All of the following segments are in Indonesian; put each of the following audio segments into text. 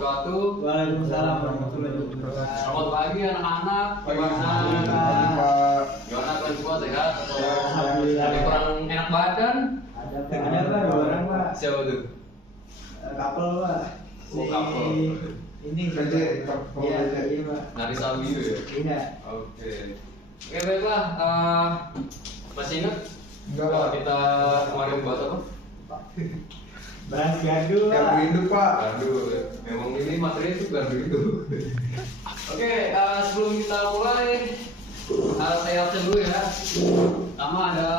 wabarakatuh. Waalaikumsalam warahmatullahi wabarakatuh. Selamat pagi anak-anak. Gimana kalian semua sehat atau Alhamdulillah. ada kurang enak badan? Ada Pak, 2 orang Pak. Siapa tuh? Couple Pak. Oh, couple. Ini Kerja, couple Iya, kerja. iya Pak. Nari Sabi ya? Iya. Oke. Oke baiklah. Masih ingat? Enggak, Pak. Kita kemarin buat apa? Bahas gaduh Yang Pak. rindu Pak. Aduh, memang ini materinya itu baru itu. Oke, sebelum kita mulai, saya absen dulu ya. Pertama ada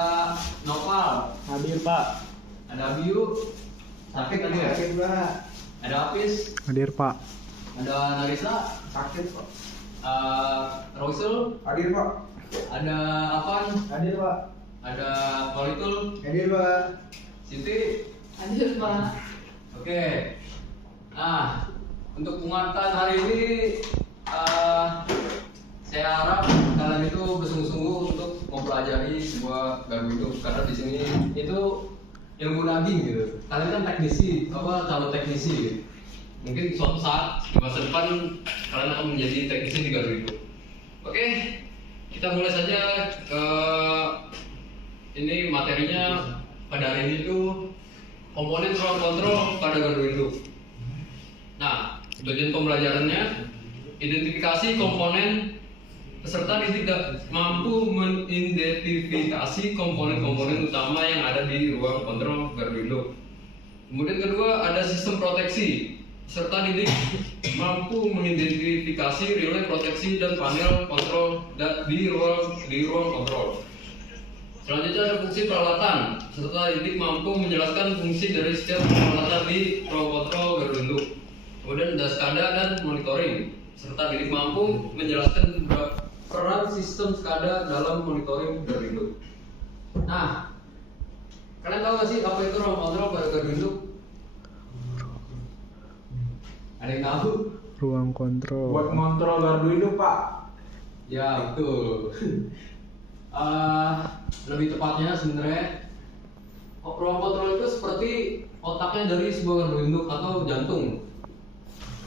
Nopal, Hadir Pak. ada Abiu, sakit tadi ya? Sakit Pak. Ada Apis, Hadir Pak. ada Narisa, Sakit Pak. Rosul, Hadir Pak. ada Afan, Hadir Pak. ada Politul, Hadir Pak. Siti. Lanjut Pak. Oke. Nah, untuk penguatan hari ini saya harap kalian itu bersungguh-sungguh untuk mempelajari sebuah gardu itu karena di sini itu ilmu daging gitu. Kalian kan teknisi, calon teknisi gitu. Mungkin suatu saat di masa depan kalian akan menjadi teknisi di gardu itu. Oke, kita mulai saja. Ini materinya pada hari ini itu komponen ruang kontrol pada gardu induk. Nah, tujuan pembelajarannya identifikasi komponen peserta tidak mampu mengidentifikasi komponen-komponen utama yang ada di ruang kontrol gardu induk. Kemudian kedua ada sistem proteksi. Peserta didik mampu mengidentifikasi relay proteksi dan panel kontrol di ruang kontrol. Selanjutnya ada fungsi peralatan. Peserta didik mampu menjelaskan fungsi dari setiap peralatan di ruang kontrol gardu induk. Kemudian ada SCADA dan monitoring. Peserta didik mampu menjelaskan peran sistem SCADA dalam monitoring gardu induk. Nah, kalian tahu gak sih apa itu ruang kontrol pada gardu induk? Ada yang tahu? Ruang kontrol. Buat ngontrol gardu induk Pak. Ya betul. Lebih tepatnya sebenarnya ruang kontrol itu seperti otaknya dari sebuah gardu induk atau jantung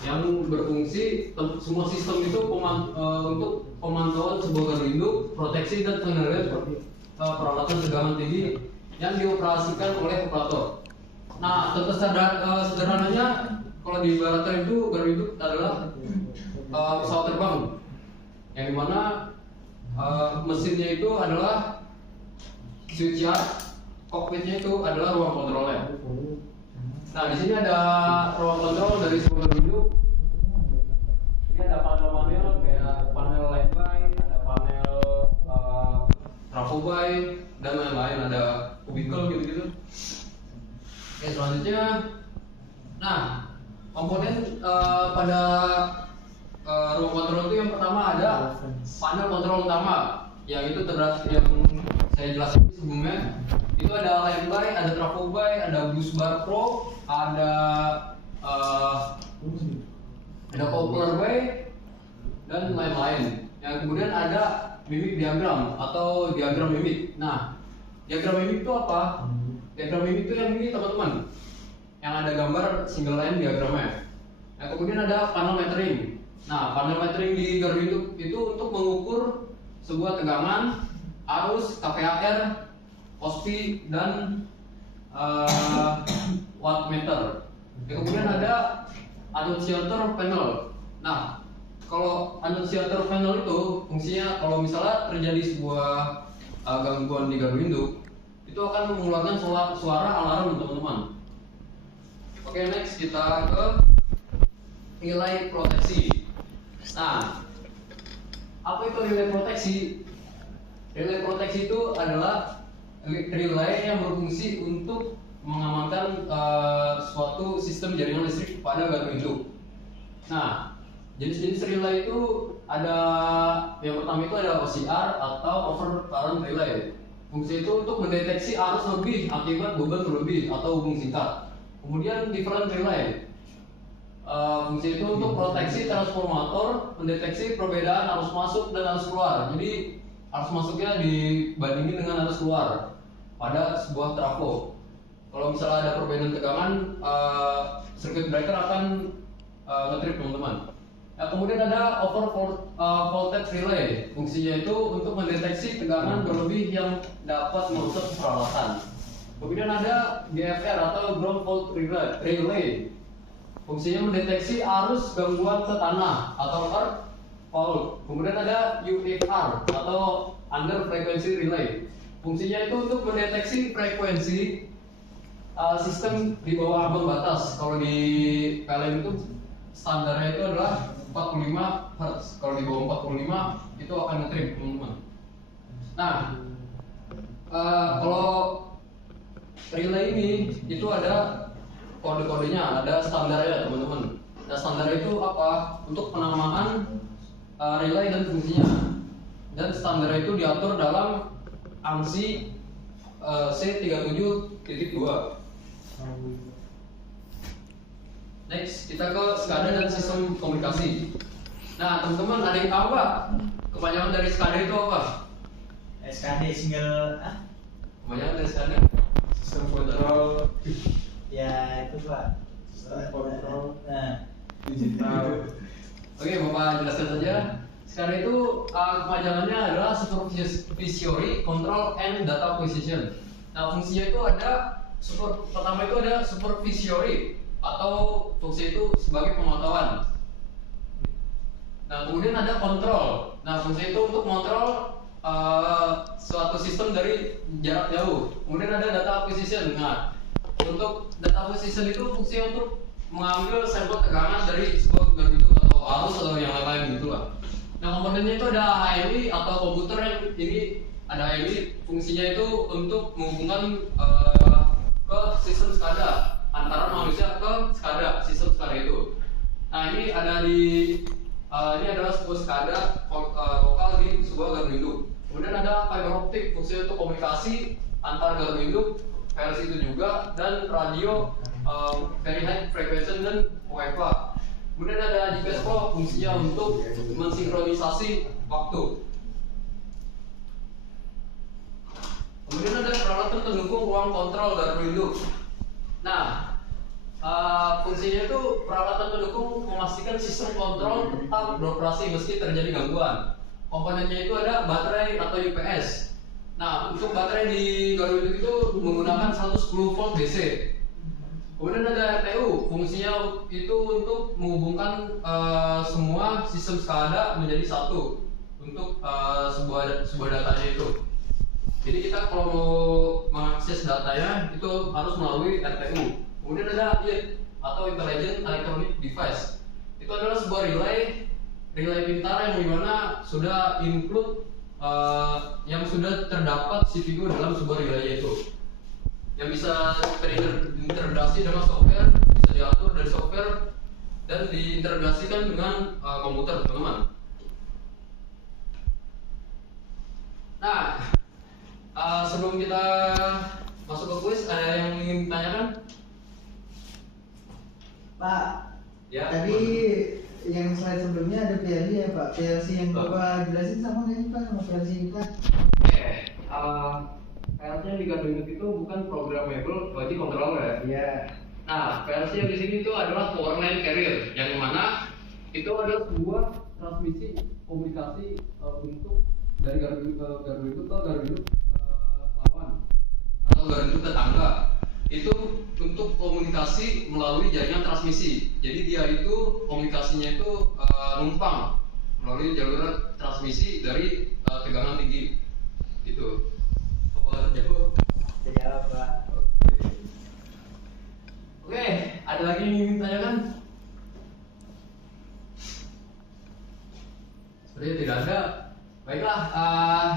yang berfungsi semua sistem itu untuk pemantauan sebuah gardu induk, proteksi dan pengendalian peralatan tegangan tinggi yang dioperasikan oleh operator. Nah, tentu sederhananya kalau diibaratkan itu gardu induk adalah pesawat terbang yang dimana mesinnya itu adalah switch-yard, kokpitnya itu adalah ruang kontrolnya. Nah, di sini ada ruang kontrol dari sebuah gardu induk. Ini ada panel-panel kayak panel line by, ada panel trafo by, dan lain-lain. Ada kubikel gitu-gitu. Oke, selanjutnya, nah komponen pada ruang kontrol itu yang pertama ada panel kontrol utama, yang itu yang saya jelaskan sebelumnya. Itu ada line by, ada trafo by, ada bus bar pro, ada coupler by, dan lain-lain. Yang kemudian ada mimik diagram atau diagram mimik. Nah, diagram mimik itu apa? Diagram mimik itu yang ini teman-teman, yang ada gambar single line diagramnya. Nah, kemudian ada panel metering. Nah, panel metering di gardu induk itu untuk mengukur sebuah tegangan, arus, KVAR, OSPI, dan wattmeter. Kemudian ada annunciator panel. Nah, kalau annunciator panel itu fungsinya kalau misalnya terjadi sebuah gangguan di gardu induk, itu akan mengeluarkan suara alarm teman-teman. Oke, next kita ke relay proteksi. Nah, apa itu relay proteksi? Relay proteksi itu adalah relay yang berfungsi untuk mengamankan suatu sistem jaringan listrik pada gardu induk. Nah, jenis-jenis relay itu ada, yang pertama itu ada OCR atau over current relay. Fungsi itu untuk mendeteksi arus lebih akibat beban berlebih atau hubung singkat. Kemudian different relay. Fungsi itu untuk proteksi transformator, mendeteksi perbedaan arus masuk dan arus keluar. Jadi arus masuknya dibandingin dengan arus keluar pada sebuah trafo. Kalau misalnya ada perbedaan tegangan, circuit breaker akan ngetrip teman-teman. Nah, kemudian ada voltage relay. Fungsinya itu untuk mendeteksi tegangan berlebih yang dapat merusak peralatan. Kemudian ada GFR atau ground fault relay. Fungsinya mendeteksi arus gangguan ke tanah atau earth fault. Kemudian ada UFR atau under frequency relay. Fungsinya itu untuk mendeteksi frekuensi sistem di bawah ambang batas. Kalau di PLN itu standarnya itu adalah 45 Hz. Kalau di bawah 45 itu akan nge-trip teman-teman. Nah, kalau relay ini itu ada kode-kodenya, ada standarnya teman-teman. Nah, standar itu apa? Untuk penamaan relay dan fungsinya. Dan standar itu diatur dalam ANSI C37.2. Next, kita ke SCADA dan sistem komunikasi. Nah, teman-teman ada yang tahu nggak kepanjangan dari SCADA itu apa? SKD single Kepanjangan dari SCADA? Sistem kontrol ya itu Pak. Sistem kontrol Nah, digital. Oke, Bapak jelaskan saja. SCADA itu kepanjangannya adalah Supervisory Control and Data Acquisition. Nah, fungsinya itu ada pertama itu ada supervisory atau fungsi itu sebagai pemantauan. Nah, kemudian ada kontrol. Nah, fungsi itu untuk mengontrol suatu sistem dari jarak jauh. Kemudian ada data acquisition. Nah, untuk data acquisition itu fungsinya untuk mengambil sampel tegangan dari sebuah gardu itu atau arus atau yang lain-lain gitu lah. Nah, komponennya itu ada HMI atau komputer yang ini ada HMI. Fungsinya itu untuk menghubungkan ke sistem SCADA, antara manusia ke SCADA, sistem SCADA itu. Nah, ini ada ini adalah sebuah SCADA lokal di sebuah gardu induk. Kemudian ada fiber optic, fungsi untuk komunikasi antar gardu induk, versi itu juga, dan radio very high frequency dan WiFi. Kemudian ada GPS Pro, fungsinya untuk mensinkronisasi waktu. Kemudian ada peralatan pendukung ruang kontrol gardu induk. Nah, fungsinya itu peralatan pendukung memastikan sistem kontrol tetap beroperasi meski terjadi gangguan. Komponennya itu ada baterai atau UPS. Nah, untuk baterai di gardu induk itu menggunakan 110 volt DC. Kemudian ada RTU, fungsinya itu untuk menghubungkan semua sistem SCADA menjadi satu untuk sebuah datanya itu. Jadi kita kalau mau mengakses datanya itu harus melalui RTU. Kemudian ada IT atau Intelligent Electronic Device. Itu adalah sebuah relay pintar yang dimana sudah include yang sudah terdapat CPU dalam sebuah relay itu, yang bisa terintegrasi dengan software, bisa diatur dari software dan diintegrasikan dengan komputer, teman-teman. Nah, sebelum kita masuk ke kuis, ada yang ingin ditanyakan? Pak, Ya. tadi yang slide sebelumnya ada PLC ya Pak. PLC yang Bapak jelasin sama nggak sih Pak sama PLC kita? Oke, PLC yang di gardu induk itu bukan programmable body controller ya. Iya. Nah, PLC yang di sini itu adalah power line carrier, yang mana itu adalah sebuah transmisi komunikasi untuk dari gardu induk ke gardu induk lawan atau gardu induk tetangga. Itu untuk komunikasi melalui jaringan transmisi. Jadi dia itu komunikasinya itu numpang melalui jalur transmisi dari tegangan tinggi. Itu. Apa jawab? Jawab Pak. Oke, ada lagi yang ingin ditanyakan? Sepertinya tidak ada. Baiklah,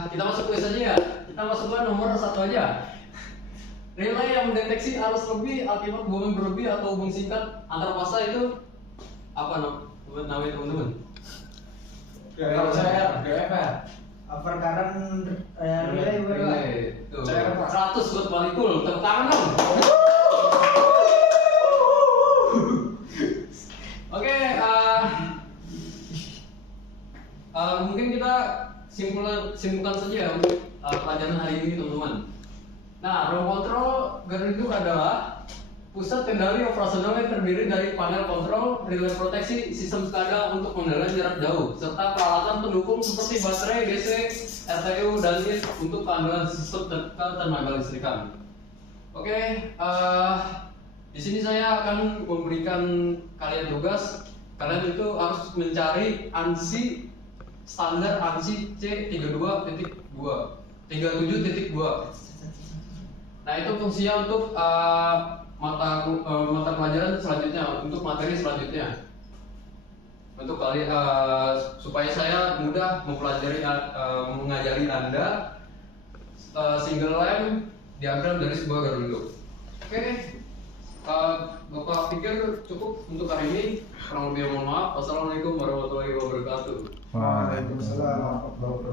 kita masuk kuis saja ya. Kita masuk ke nomor 1 aja. Relay yang mendeteksi arus lebih akibat hubungan berlebih atau hubung singkat antar fasa itu apa namanya teman-teman? GFR. Overcurrent relay Pak. Relay. Tuh. CR, Pak. 100 buat Malikul. Tepuk tangan dong. Oke, mungkin kita simpulkan saja untuk pelajaran hari ini teman-teman. Nah, ruang kontrol gardu induk adalah Pusat kendali operasional yang terdiri dari panel kontrol, relay proteksi, sistem SCADA untuk pengendalian jarak jauh, serta peralatan pendukung seperti baterai, DC, RTU, dan lift untuk keandalan sistem ketenaga listrikan. Oke, di sini saya akan memberikan kalian tugas. Kalian itu harus mencari ANSI standar ANSI C32.2, 37.2. Nah itu fungsinya untuk mata pelajaran selanjutnya, untuk materi selanjutnya, untuk kalian supaya saya mudah mengajari Anda single line diagram dari sebuah garunduk. Oke, Bapak pikir cukup untuk hari ini. Kurang lebih mohon maaf. Wassalamualaikum warahmatullahi wabarakatuh. Waalaikumsalam warahmatullahi wabarakatuh.